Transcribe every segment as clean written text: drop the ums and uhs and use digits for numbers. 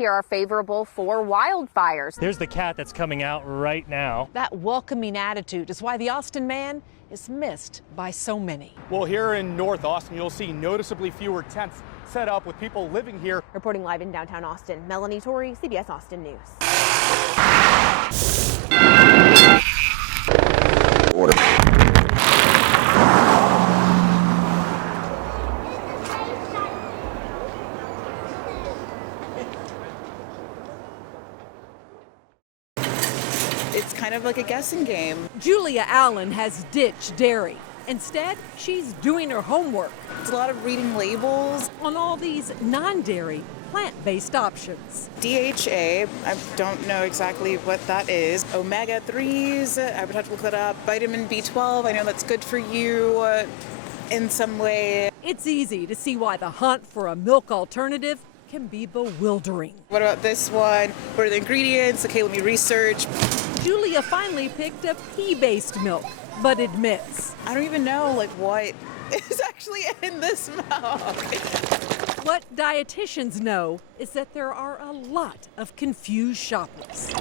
here are favorable for wildfires. There's the cat that's coming out right now. That welcoming attitude is why the Austin man is missed by so many. Well, here in North Austin, you'll see noticeably fewer tents set up with people living here. Reporting live in downtown Austin, Melanie Torrey, CBS Austin News. Order. It's kind of like a guessing game. Julia Allen has ditched dairy. Instead, she's doing her homework. It's a lot of reading labels. On all these non-dairy, plant-based options. DHA, I don't know exactly what that is. Omega-3s, I would have to look that up. Vitamin B12, I know that's good for you in some way. It's easy to see why the hunt for a milk alternative can be bewildering. What about this one? What are the ingredients? Okay, let me research. Julia finally picked a pea-based milk, but admits I don't even know what is actually in this milk. what dietitians know is that there are a lot of confused shoppers.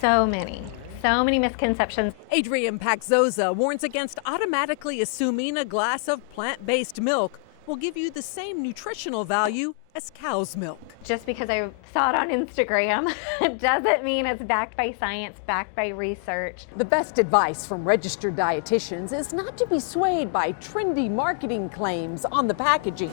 So many misconceptions. Adrienne Paxoza warns against automatically assuming a glass of plant-based milk will give you the same nutritional value as cow's milk. Just because I saw it on Instagram doesn't mean it's backed by science, backed by research. The best advice from registered dietitians is not to be swayed by trendy marketing claims on the packaging.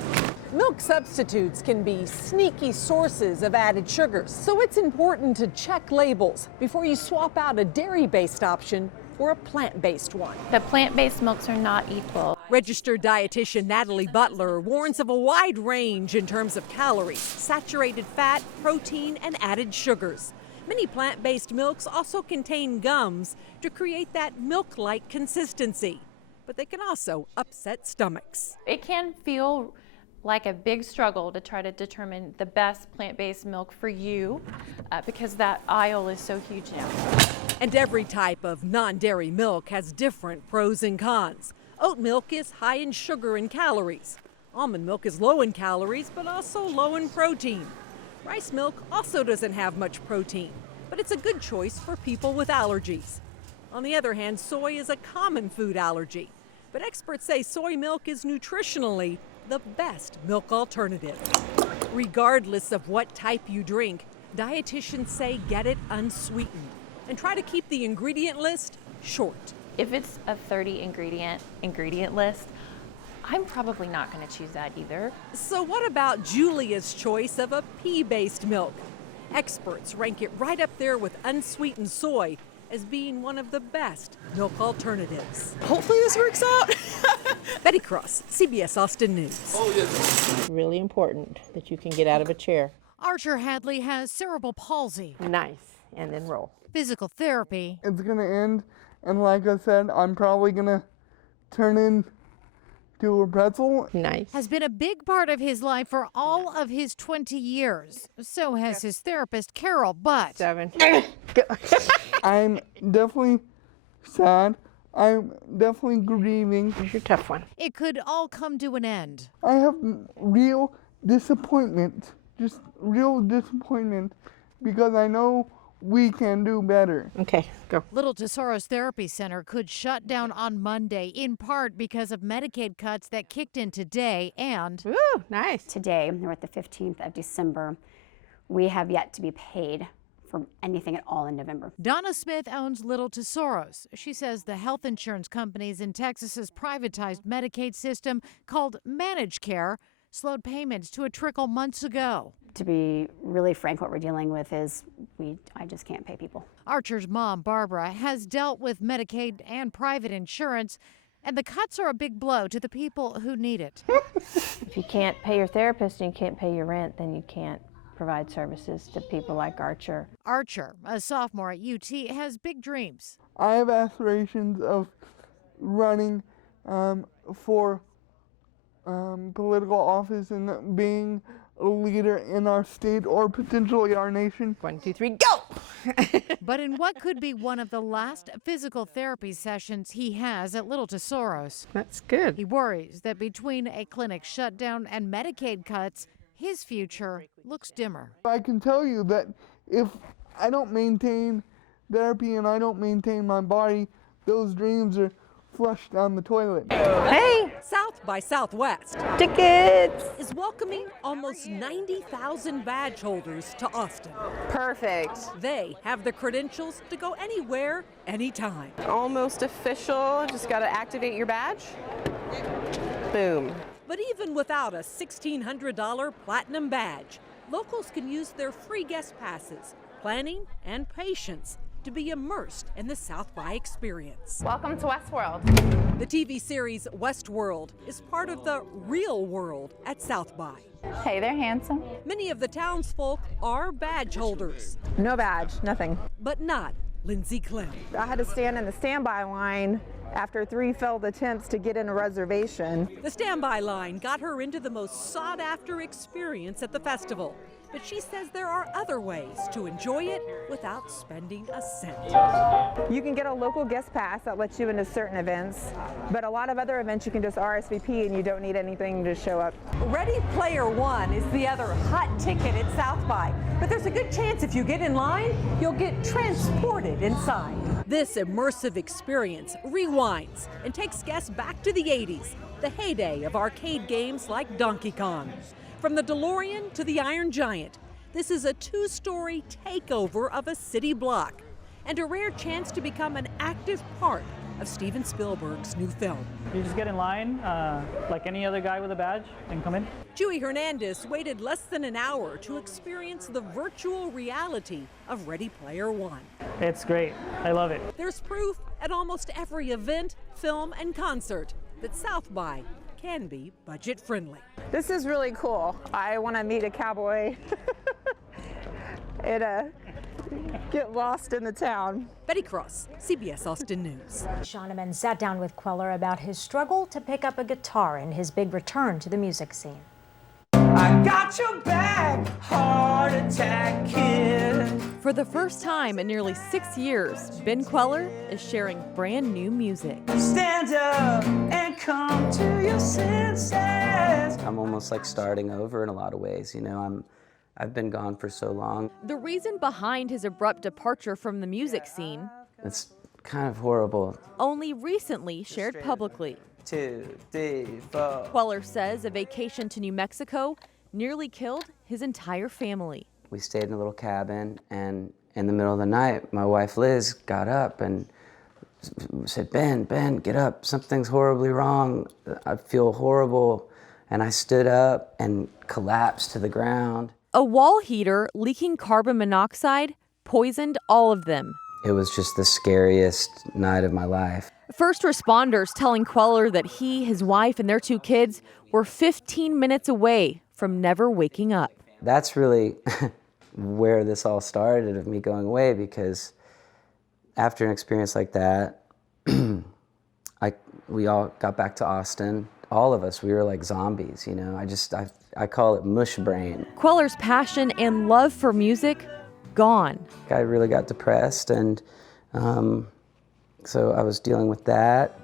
Milk substitutes can be sneaky sources of added sugars, so it's important to check labels before you swap out a dairy-based option or a plant-based one. The plant-based milks are not equal. Registered dietitian Natalie Butler warns of a wide range in terms of calories, saturated fat, protein, and added sugars. Many plant-based milks also contain gums to create that milk-like consistency, but they can also upset stomachs. It can feel like a big struggle to try to determine the best plant-based milk for you because that aisle is so huge now. And every type of non-dairy milk has different pros and cons. Oat milk is high in sugar and calories. Almond milk is low in calories, but also low in protein. Rice milk also doesn't have much protein, but it's a good choice for people with allergies. On the other hand, soy is a common food allergy, but experts say soy milk is nutritionally the best milk alternative. Regardless of what type you drink, dietitians say get it unsweetened and try to keep the ingredient list short. If it's a 30 ingredient list, I'm probably not going to choose that either. So what about Julia's choice of a pea-based milk? Experts rank it right up there with unsweetened soy as being one of the best milk alternatives. Hopefully this works out. Betty Cross, CBS Austin News. It's really important that you can get out of a chair. Archer Hadley has cerebral palsy. Nice, and then roll. Physical therapy. It's gonna end, and like I said, I'm probably gonna turn into a pretzel. Nice. Has been a big part of his life for all of his 20 years. So has his therapist, Carol, but... 7. I'm definitely sad. I'm definitely grieving. Here's your tough one. it could all come to an end. I have real disappointment, just real disappointment, because I know we can do better. Okay, go. Little Tesoros Therapy Center could shut down on Monday, in part because of Medicaid cuts that kicked in today and... Ooh, nice. Today, we're at the 15th of December. We have yet to be paid for anything at all in November. Donna Smith owns Little Tesoros. She says the health insurance companies in Texas's privatized Medicaid system called Managed Care slowed payments to a trickle months ago. To be really frank, what we're dealing with is I just can't pay people. Archer's mom, Barbara, has dealt with Medicaid and private insurance, and the cuts are a big blow to the people who need it. If you can't pay your therapist and you can't pay your rent, then you can't provide services to people like Archer. Archer, a sophomore at UT, has big dreams. I have aspirations of running for political office and being a leader in our state or potentially our nation. 1, 2, 3, go! But in what could be one of the last physical therapy sessions he has at Little Tesoros. That's good. He worries that between a clinic shutdown and Medicaid cuts, his future looks dimmer. I can tell you that if I don't maintain therapy and I don't maintain my body, those dreams are flushed down the toilet. Hey! South by Southwest Tickets! is welcoming almost 90,000 badge holders to Austin. Perfect. They have the credentials to go anywhere, anytime. Almost official. Just got to activate your badge. Boom. But even without a $1,600 platinum badge, locals can use their free guest passes, planning, and patience to be immersed in the South by experience. Welcome to Westworld. The TV series Westworld is part of the real world at South by. Hey there, handsome. Many of the townsfolk are badge holders, No badge, nothing. but not Lindsay Clem. I had to stand in the standby line after 3 failed attempts to get in a reservation. The standby line got her into the most sought-after experience at the festival. But she says there are other ways to enjoy it without spending a cent. You can get a local guest pass that lets you into certain events, but a lot of other events you can just RSVP and you don't need anything to show up. Ready Player One is the other hot ticket at South by, but there's a good chance if you get in line, you'll get transported inside. This immersive experience rewinds and takes guests back to the 80s, the heyday of arcade games like Donkey Kong. From the DeLorean to the Iron Giant, this is a 2-story takeover of a city block and a rare chance to become an active part of Steven Spielberg's new film. You just get in line like any other guy with a badge and come in. Joey Hernandez waited less than an hour to experience the virtual reality of Ready Player One. It's great. I love it. There's proof at almost every event, film, and concert that South by can be budget friendly. This is really cool. I want to meet a cowboy and get lost in the town. Betty Cross, CBS Austin News. Shoneman sat down with Queller about his struggle to pick up a guitar in his big return to the music scene. I got your back, heart attack kid. For the first time in nearly 6 years, Ben Queller is sharing brand new music. Stand up and come to your senses. I'm almost like starting over in a lot of ways, you know. I've been gone for so long. The reason behind his abrupt departure from the music scene, It's kind of horrible. only recently shared publicly. 2, 3, 4. Queller says a vacation to New Mexico nearly killed his entire family. We stayed in a little cabin, and in the middle of the night, my wife Liz got up and said, Ben, get up. Something's horribly wrong. I feel horrible. And I stood up and collapsed to the ground. A wall heater leaking carbon monoxide poisoned all of them. It was just the scariest night of my life. First responders telling Queller that he, his wife, and their 2 kids were 15 minutes away from never waking up. That's really where this all started, of me going away, because after an experience like that, we all got back to Austin. All of us, we were like zombies, you know. I call it mush brain. Queller's passion and love for music, gone. I really got depressed, and so I was dealing with that.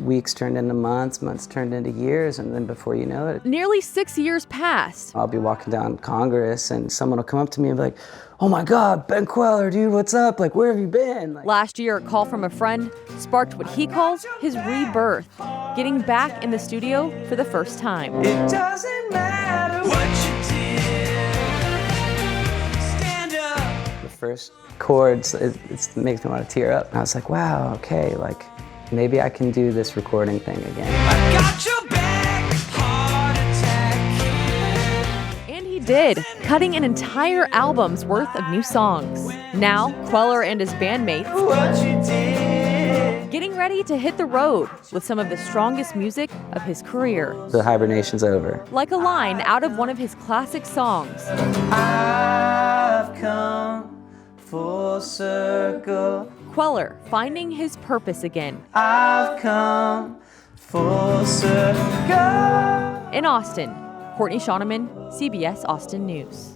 Weeks turned into months, months turned into years, and then before you know it, Nearly 6 years passed. I'll be walking down Congress, and someone will come up to me and be like, oh my God, Ben Queller, dude, what's up? Like, where have you been? Like, Last year, a call from a friend sparked what he calls his rebirth, getting back in the studio for the first time. It doesn't matter what you did. Stand up. the first chords, it makes me want to tear up. And I was like, wow, okay, like, maybe I can do this recording thing again. I got your back, heart attack kid. And he did, cutting an entire album's worth of new songs. Now, Queller and his bandmates What you did. getting ready to hit the road with some of the strongest music of his career. The hibernation's over. Like a line out of one of his classic songs. I've come full circle. Queller finding his purpose again. I've come full circle. In Austin, Courtney Shoneman, CBS Austin News.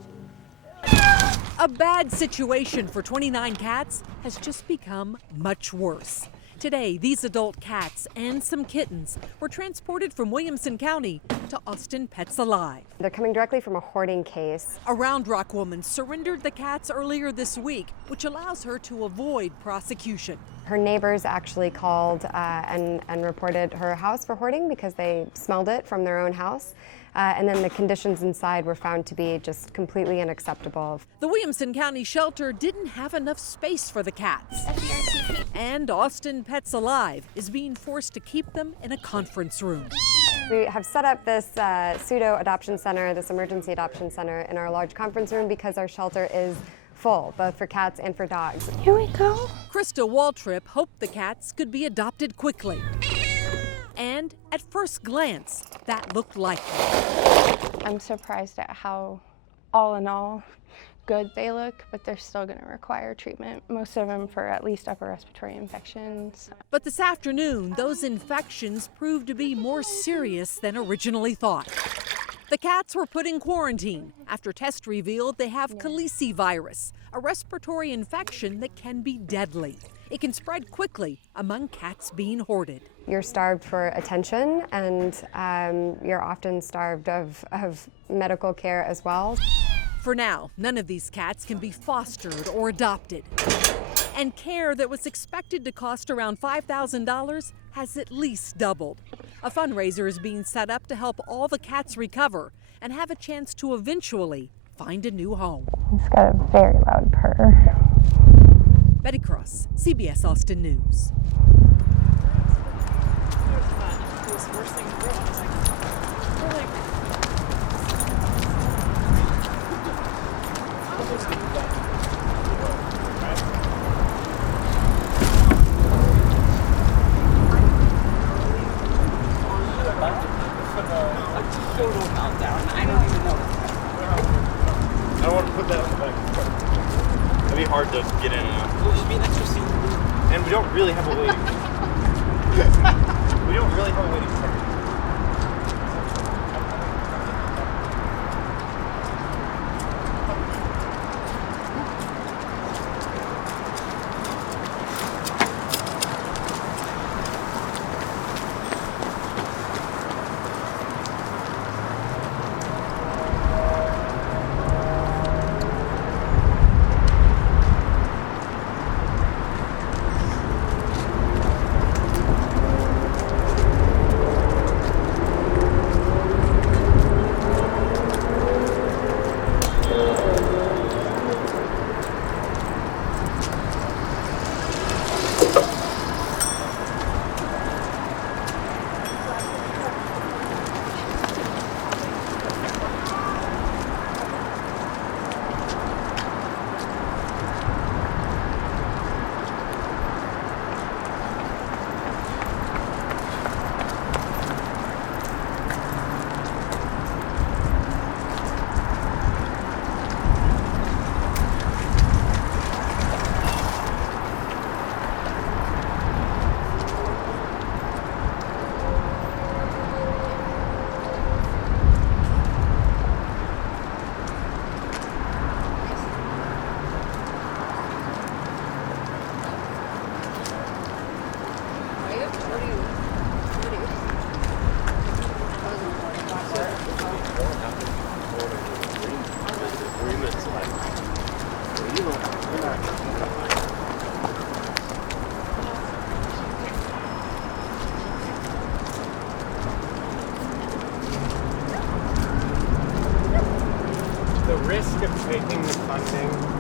A bad situation for 29 cats has just become much worse. Today, these adult cats and some kittens were transported from Williamson County to Austin Pets Alive. They're coming directly from a hoarding case. A Round Rock woman surrendered the cats earlier this week, which allows her to avoid prosecution. Her neighbors actually called and reported her house for hoarding because they smelled it from their own house. And then the conditions inside were found to be just completely unacceptable. The Williamson County shelter didn't have enough space for the cats. And Austin Pets Alive is being forced to keep them in a conference room. We have set up this pseudo adoption center, this emergency adoption center in our large conference room because our shelter is full, both for cats and for dogs. Here we go. Krista Waltrip hoped the cats could be adopted quickly. And at first glance, that looked likely. I'm surprised at how, all in all, good they look, but they're still going to require treatment, most of them for at least upper respiratory infections. But this afternoon, those infections proved to be more serious than originally thought. The cats were put in quarantine after tests revealed they have calicivirus, a respiratory infection that can be deadly. It can spread quickly among cats being hoarded. You're starved for attention, and you're often starved of medical care as well. For now, none of these cats can be fostered or adopted. And care that was expected to cost around $5,000 has at least doubled. A fundraiser is being set up to help all the cats recover and have a chance to eventually find a new home. He's got a very loud purr. Betty Cross, CBS Austin News. I don't want to put that on the back. It'd be hard to get in and out. Will just be an extra seat. And we don't really have a waiting. We don't really have a waiting time. The risk of taking the funding